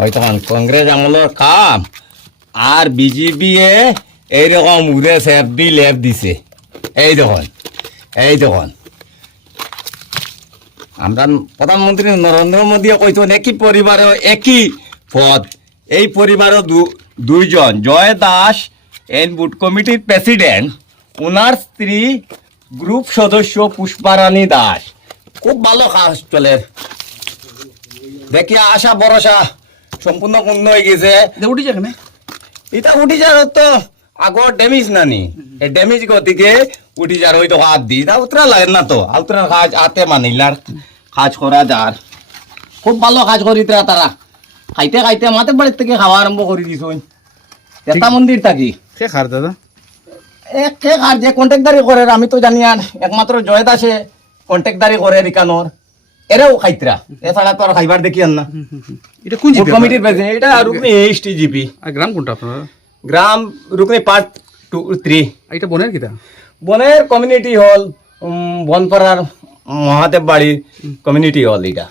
ওই তখন কংগ্রেস আমলের কাম আর বিজেপি এইরকম উড়ে স্যাপ দি লেপ দিছে। এই দেখুন আমরা প্রধানমন্ত্রী নরেন্দ্র মোদীয়ে কইতো একই পরিবারে একই পদ, এই পরিবারও দুইজন, জয় দাস এন বুট কমিটির প্রেসিডেন্ট, ওনার স্ত্রী গ্রুপ সদস্য পুষ্পারানী দাস। খুব ভালো কাজ চলে, দেখি আশা ভরসা সম্পূর্ণ পূর্ণ হয়ে গেছে। উঠি যাক না এটা উঠি যার তো আগর ড্যামেজ নানি, এই ড্যামেজ গতিকে উঠি যার হয়তো হাত দি তা উতরা লাগে না তো, আউতরার কাজ আতে মানিলার কাজ করা যার খুব ভালো কাজ করি তারা। খাইতে খাইতে আমাদের বাড়ির থেকে খাওয়া আরম্ভ করে দিছ এটা মন্দির থাকি সে খার দাদা কে আর যে কন্ট্যাক্টদারি করে আমি তো জানি, আর একমাত্র জয় দাসে কন্ট্যাক্টদারি করে রিকানোর, এরাও খাইতরা, এছাড়া তো আর খাইবার দেখি আর না। এটা কোন জিপি কমিটির প্রেসিডেন্ট, এটা রুকনি এইচটি জিপি। আর গ্রাম কোনটা আপনার? গ্রাম রুকনি পার্ট 2-3। এটা বনের কিটা? বনের কমিউনিটি হল, বনপাড়ার মহাদেব বাড়ির কমিউনিটি হল এটা।